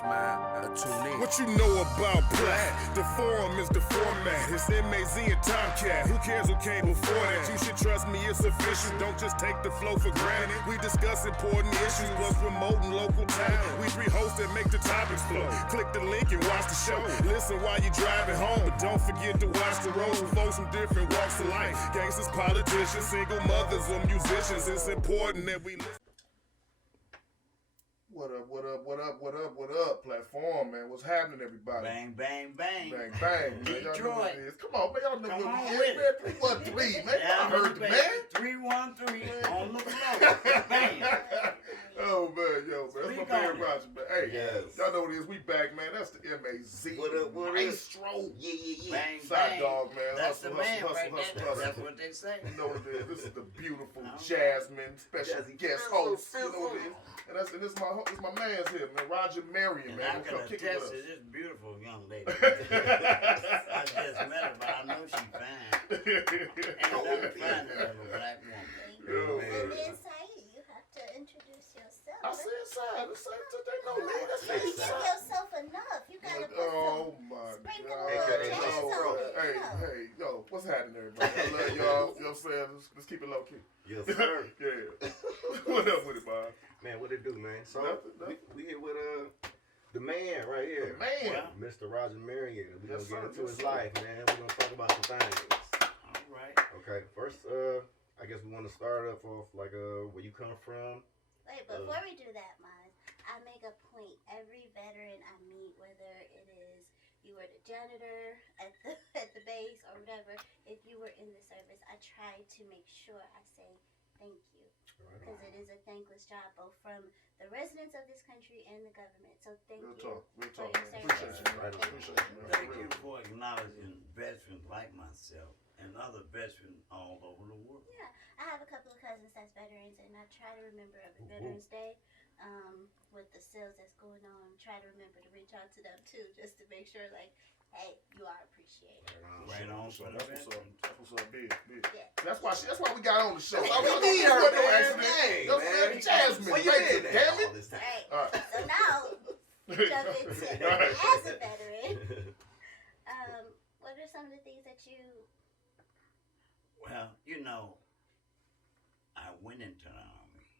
Smile, tune in. What you know about Black? The forum is the format. It's MAZ and Tomcat. Who cares who came before that? You should trust me, it's official. Don't just take the flow for granted. We discuss important issues, plus promoting local talent. We three hosts that make the topics flow. Click the link and watch the show. Listen while you're driving home, but don't forget to watch the road. Folks from different walks of life. Gangsters, politicians, single mothers, or musicians. It's important that we listen. What up, platform, man? What's happening, everybody? Bang, bang, bang. Bang, bang, man. Y'all know Detroit. what it is. Come on, man. Y'all know Come what on it with is, man. 313, man. I heard the man. 313 on the floor. Bang. Oh, man, yo, man. That's Speak my man, on it. Roger, man. Hey, Yes. y'all know what it is. We back, man. That's the MAZ. What up, what up? Maestro. Yeah. Bang, Side bang. dog, man. That's Hustle, the man hustle, right hustle, there. hustle. That's what they say. You know what it is. This is the beautiful All right. Jasmine, special Jazzy guest Fizzle, host. You know what it is. And this my man's here, man. Roger Marion, And man. I can Come kick it with attest us. to this beautiful young lady. I just met her, but I know she's fine. Ain't nothing finer than a black woman. Yo, man. And then Saeed, you have to introduce yourself. I said side. They know me. That's You me. didn't give yourself enough. You gotta put Oh some my sprinkle God. a little AKA jazz Yo, on it. hey, you know. hey, yo, what's happening, everybody? I love y'all. You know what I'm saying? Let's keep it low key. Yes, sir. Yeah. What up with it, Bob? Man, what it do, man? So Nothing. we here with the man right here, Man. Well, Mr. Roger Marion. We Yes, gonna sir. get into Yes, his sir. life, man. We gonna talk about some things. all right. Okay, first, I guess we want to start off like where you come from. Wait, before we do that, Maz, I make a point. Every veteran I meet, whether it is you were the janitor at the base or whatever, if you were in the service, I try to make sure I say thank you. Because it is a thankless job, both from the residents of this country and the government. So thank Real you. talk, for man. your Appreciate service. you, man. Right on. Appreciate you, man. Thank For you real. for acknowledging veterans like myself and other veterans all over the world. Yeah, I have a couple of cousins that's veterans, and I try to remember every Veterans Day with the sales that's going on. Try to remember to reach out to them too, just to make sure, like, hey, you are appreciated. Right on for the That's what's up. veterans. That's what's up, big. Yeah. That's why we got on the show. We I mean, need it her, wasn't no man. accident. Dang, You know what I'm saying? man. Jasmine. Where you Thank been Damn all it. this time? Right. All right. So now, jump into All right. as a veteran. What are some of the things that you? Well, you know, I went into the Army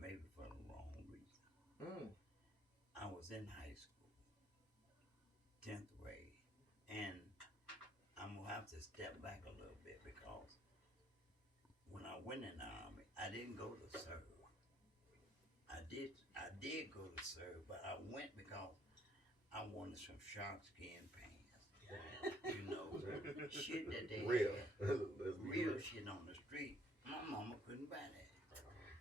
maybe for the wrong reason. I was in high school, 10th grade, and I'm going to have to step back a little bit because when I went in the Army, I didn't go to serve. I did go to serve, but I went because I wanted some shark skin pants. You know, shit that they Real. had. Let's be Real shit on the street. My mama couldn't buy that.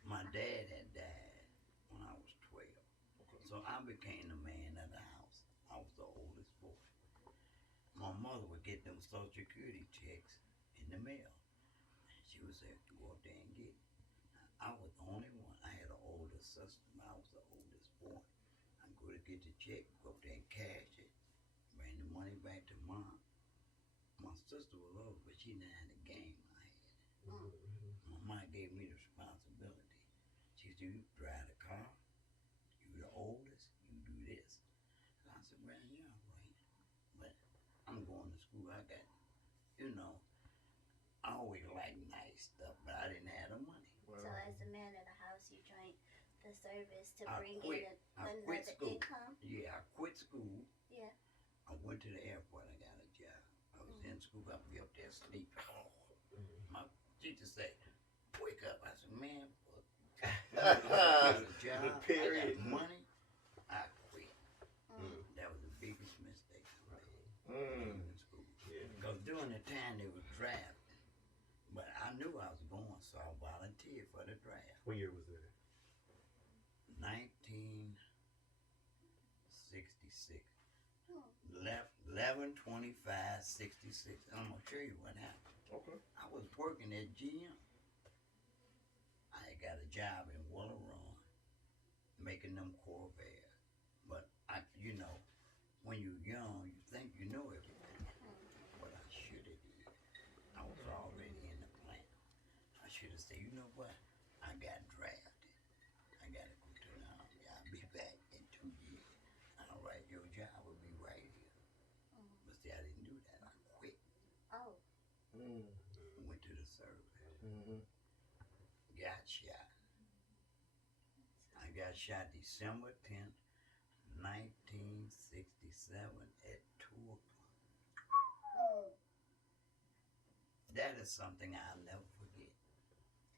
My dad had died when I was 12. So I became the man of the house. I was the oldest boy. My mother would get them Social Security checks in the mail. And she would say, go up there and get it. I was the only one. I had an older sister, but I was the oldest boy. I'd go to get the check, go up there and cash it, bring the money back to mom. My sister was older, but she didn't have the game I had. My mom gave me the responsibility. She said, you drive the car, you the oldest, you do this. And I said, well, yeah, right. But I'm going to school. I got, you know, I always liked nice stuff, but I didn't have the money. So as a man of the house, you joined the service to I bring quit. in I another quit school. income. Yeah, I quit school. Yeah. I went to the airport. I got a job. I was in school. I'd be up there sleeping. My teacher said, wake up. I said, man, fuck. I got a job. Period. I got money. I quit. That was the biggest mistake I made in school. Because during the time they were drafting, but I knew I was going, so I volunteered for the draft. What year was that? 1966. 11/25/66. And I'm gonna show you what happened. Okay. I was working at GM. I got a job in Willow Run, making them Corvairs. But you know, when you're young, you think you know everything. What I should have did, I was already in the plant. I should have said, you know what? I got drafted. I got to go to the Army. I'll be back in 2 years. Went to the service. Mm-hmm. Got shot. I got shot December 10th, 1967 at 2 o'clock. That is something I'll never forget.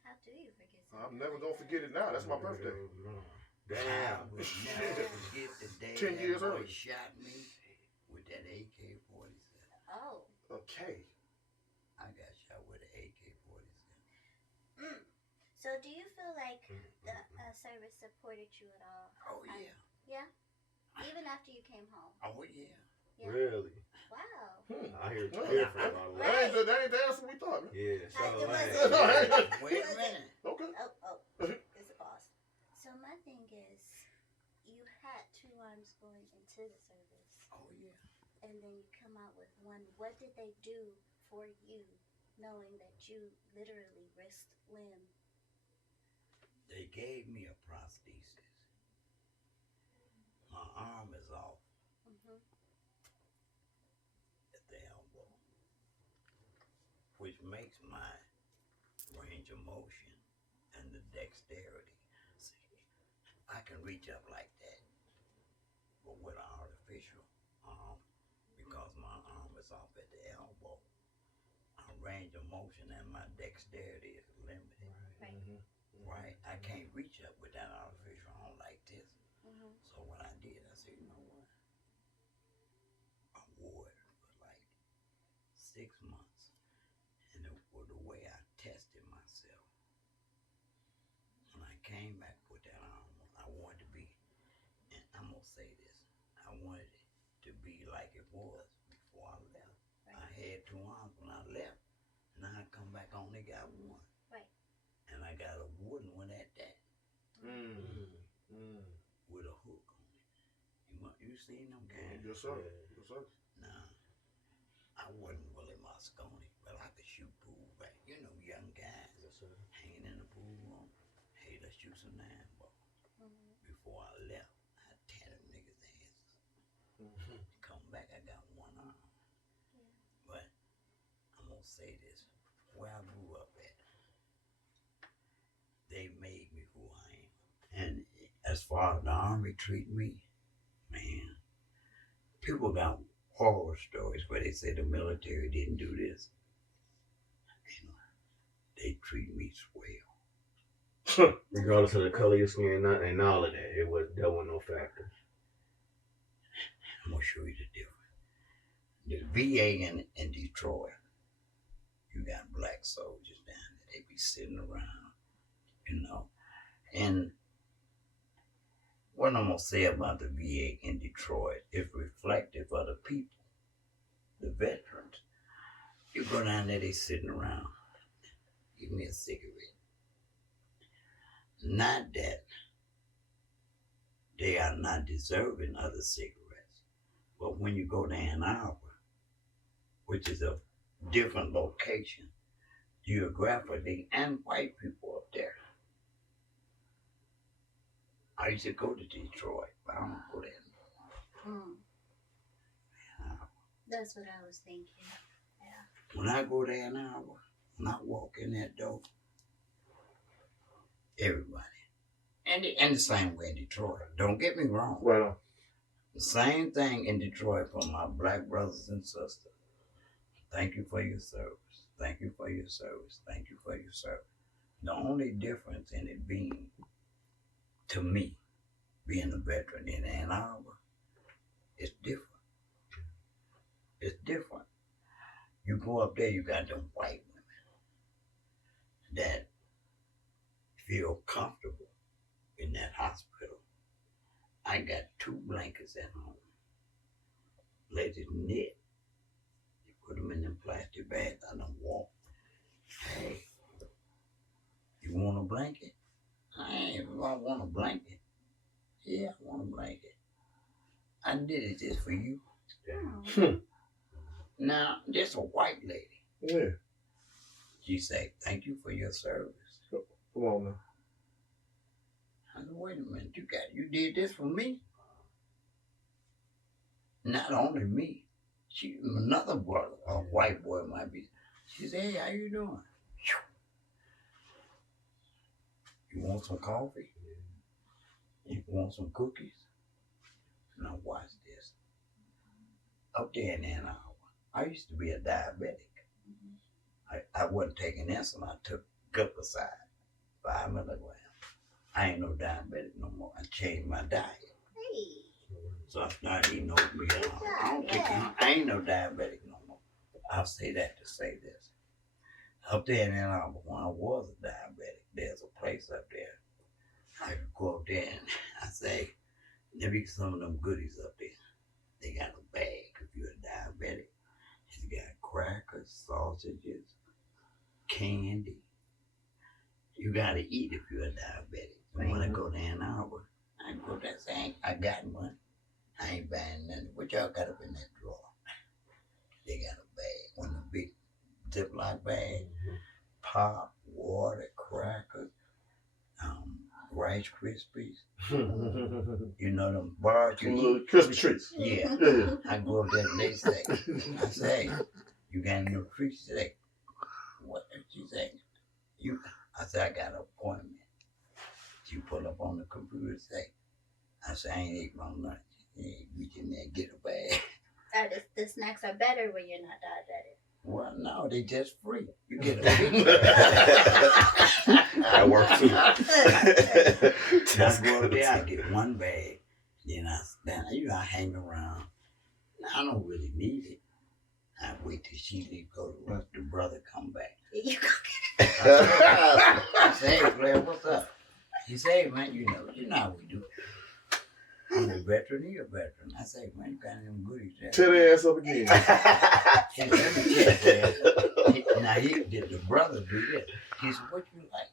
How do you forget something? I'm never gonna forget it now. That's my birthday. Damn. I will never forget the day 10 years that boy early. shot me with that AK-47. Oh. Okay. I got shot with an AK-47. So do you feel like the service supported you at all? Oh, yeah. Yeah? Even after you came home? Oh, yeah. Yeah. Really? Wow. I hear different about Right. That ain't the answer we thought. Yeah. So, Wait a minute. Okay. Oh. It's a pause. So my thing is, you had 2 arms going into the service. Oh, yeah. And then you come out with one. What did they do for you, knowing that you literally risked limb? They gave me a prosthesis. My arm is off at the elbow, which makes my range of motion and the dexterity. See, I can reach up like that, but with an artificial arm, because my arm is off at the elbow, my range of motion and my dexterity is limited. Right. Right? I can't reach up with that artificial arm like this. Mm-hmm. So what I did, I said, you know what? I wore it for like 6 months. And it was the way I tested myself. When I came back with that arm on, I wanted to be, and I'm going to say this, I wanted it to be like it was before I left. Right. I had 2 arms when I left. Now I come back, I only got 1. Right. And I got a wooden one at that. With a hook on it. You seen them guys? Yes, sir. Yes, sir. Nah, I wasn't Willie Moscone, but I could shoot pool back. You know, young guys. Yes, sir. Hanging in the pool room. Hey, let's shoot some 9 ball. Before I left, I tear them niggas' asses. Come back, I got 1 arm. Yeah. But I'm gonna say this: where I grew up at, they made me who I am. And as far as the Army treat me, man, people got horror stories where they say the military didn't do this. You know, they treat me swell. Regardless of the color of your skin and all of that, that wasn't no factor. I'm gonna show you the difference. The VA in Detroit, you got black soldiers down there. They be sitting around, you know. And what I'm gonna say about the VA in Detroit is reflective of the people, the veterans. You go down there, they sitting around. Give me a cigarette. Not that they are not deserving of the cigarettes, but when you go to Ann Arbor, which is a different location geographically, and white people up there. I used to go to Detroit, but I don't go there anymore. That's what I was thinking. Yeah. When I go there an hour, when I walk in that door, everybody. And the same way in Detroit. Don't get me wrong. Well, The same thing in Detroit for my black brothers and sisters. Thank you for your service. Thank you for your service. Thank you for your service. The only difference in it being, to me, being a veteran in Ann Arbor, it's different. It's different. You go up there, you got them white women that feel comfortable in that hospital. I got 2 blankets at home. Let it knit. You put them in them plastic bags. I don't walk. Hey, you want a blanket? Hey, if I want a blanket. Yeah, I want a blanket. I did it just for you. Now, this a white lady. yeah. She said, thank you for your service. Come on now. I said, wait a minute, you did this for me? Not only me, another brother, a white boy might be, She said, hey, how you doing? You want some coffee? You want some cookies? Now watch this. Up there in Ann Arbor, I used to be a diabetic. I wasn't taking insulin. I took Glucoside, 5 milligrams. I ain't no diabetic no more. I changed my diet. Hey. So I started eating oatmeal. I ain't no diabetic no more. I'll say that to say this. Up there in Ann Arbor, when I was a diabetic, there's a place up there. I could go up there and I say, let me get some of them goodies up there. They got a bag if you're a diabetic. It's got crackers, sausages, candy. You gotta eat if you're a diabetic. And when I go to Ann Arbor, I go there and say, I got one. I ain't buying nothing. What y'all got up in that drawer? They got a bag, one of the big Ziploc bags, pop, water, crackers, Rice Krispies. You know them bars you Little eat? Christmas treats. Yeah. Yeah. I go up there and they say, I say, you got any treats today? What did she say? I said, I got an appointment. She pull up on the computer and say, I said, I ain't eating my lunch. You ain't reaching there and get a bag. The snacks are better when you're not diabetic. Well, no, they just free. You get a big That works too. I go up there, I get one bag. Then I stand, I hang around. I don't really need it. I wait till she leave, go to lunch, the brother come back. You I say, hey, Blair, what's up? He say, hey, man, you know how we do. I'm a veteran, he a veteran. I say, man, you got them goodies there. Tear their ass up again. He said, let me check, man. Now, did the brother do this? He said, what you like?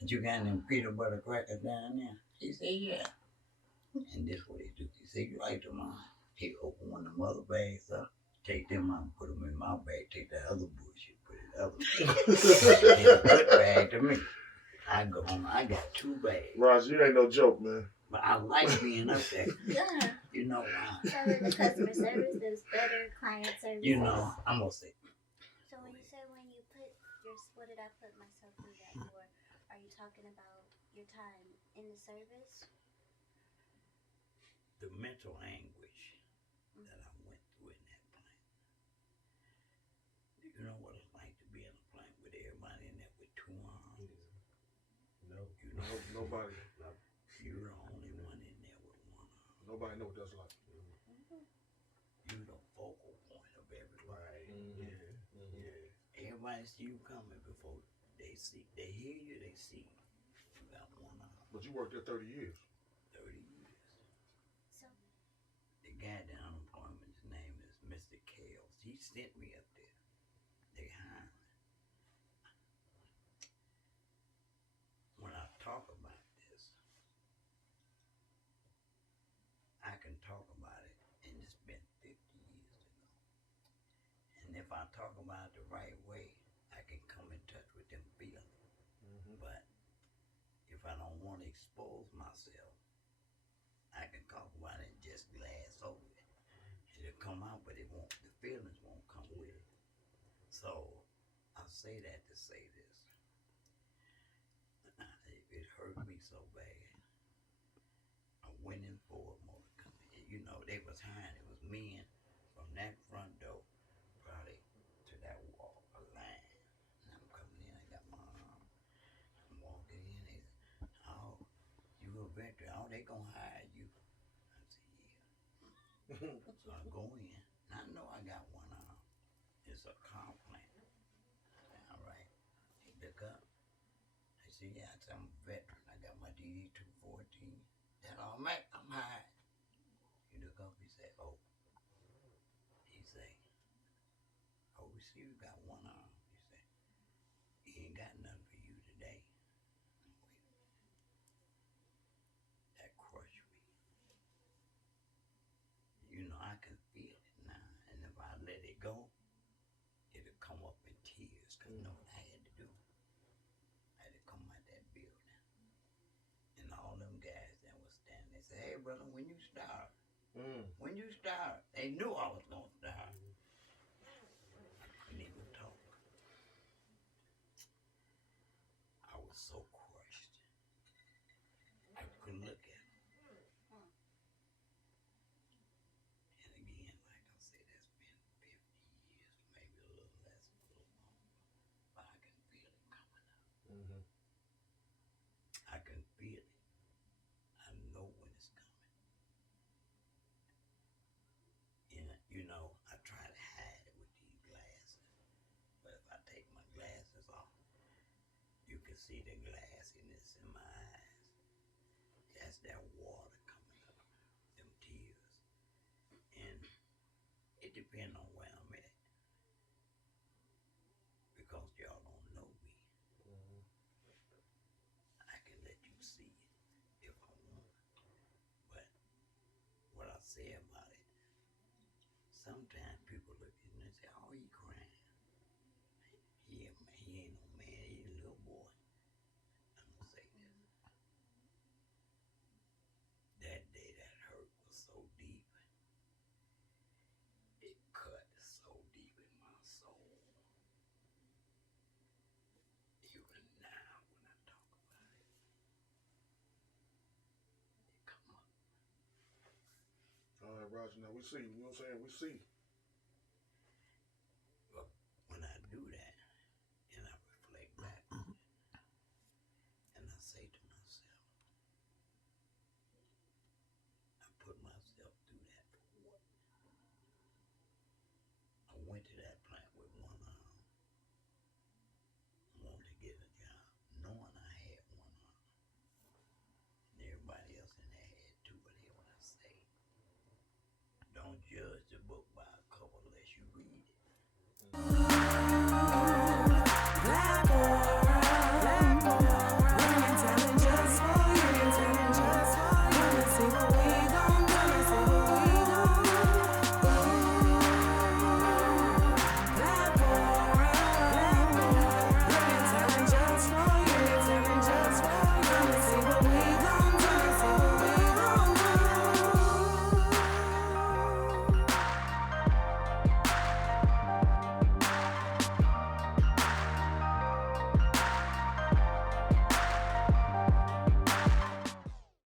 And you got them peanut butter crackers down there? He said, yeah. And this what he do. He said, you like them? He open one of them other bags up, take them out and put them in my bag, take that other bullshit, put it in the other bag. It's a good bag to me. I go home, I got 2 bags. Roger, you ain't no joke, man. But I like being up there. Yeah. You know why? So the customer service is better, client service. You know, I'm gonna say. So when you say when you put what did I put myself through that for? Are you talking about your time in the service? The mental anguish that I went through in that plane. You know what it's like to be in a plane with everybody in there with 2 arms? No. You know, Nobody. you're the only one in there with 1 arm. Nobody know what that's like. You're the focal point of everybody. Right. Yeah. Everybody see you coming before they hear you, they see you. You got 1 arm. But you worked there 30 years. 30 years. So The guy down unemployment, his name is Mr. Kales. He sent me up there. They hired me. When I talk about this, I can talk about it, and it's been 50 years ago. And if I talk about it the right way, I can come in touch with them feelings. But if I don't want to expose myself, I can talk about it and just glass over it. It'll come out, but it won't. The feelings won't come with it. So I say that to say this. It hurt me so bad. I went in for a motor company. You know, they was hiring. It was men from that front door, probably to that wall, a line. And I'm coming in. I got my arm. I'm walking in. They said, "Oh, you a veteran? Oh, they gonna hire you." I said, "Yeah." So I go in. And I know I got 1 arm. It's a car plant. All right. They look up. They say, "Yeah," I said, "I'm a veteran. I got my DD 214. That all right, I'm high." He look up, he said, "Oh." He say, "Oh, we see you got 1 arm." He said, "He ain't got nothing for you today." That crushed me. You know, I can feel it now. And if I let it go, it'll come up in tears. Because you know what I had to do? I had to come out that building. And all them guys that was standing, they said, "Hey, brother, when you start?" When you start? They knew I was going to start. I couldn't even talk. so crushed. I couldn't look at him. And again, like I said, that's been 50 years, maybe a little less, a little longer. But I can feel it coming up. Mm-hmm. I can feel it. I know when it's coming. And you know, I try to hide it with these glasses. But if I take my glasses off, you can see the glassiness in my eyes. That's that water coming up, them tears. And it depends on where I'm at. Because y'all don't know me. Mm-hmm. I can let you see it if I want. But what I say about it, sometimes people look at me and say, "Oh, he crying. He ain't no man, he a little boy." I'm gonna say this. That day that hurt was so deep. It cut so deep in my soul. Even now when I talk about it, it come up. All right, Roger. Now we see. You know what I'm saying? We see.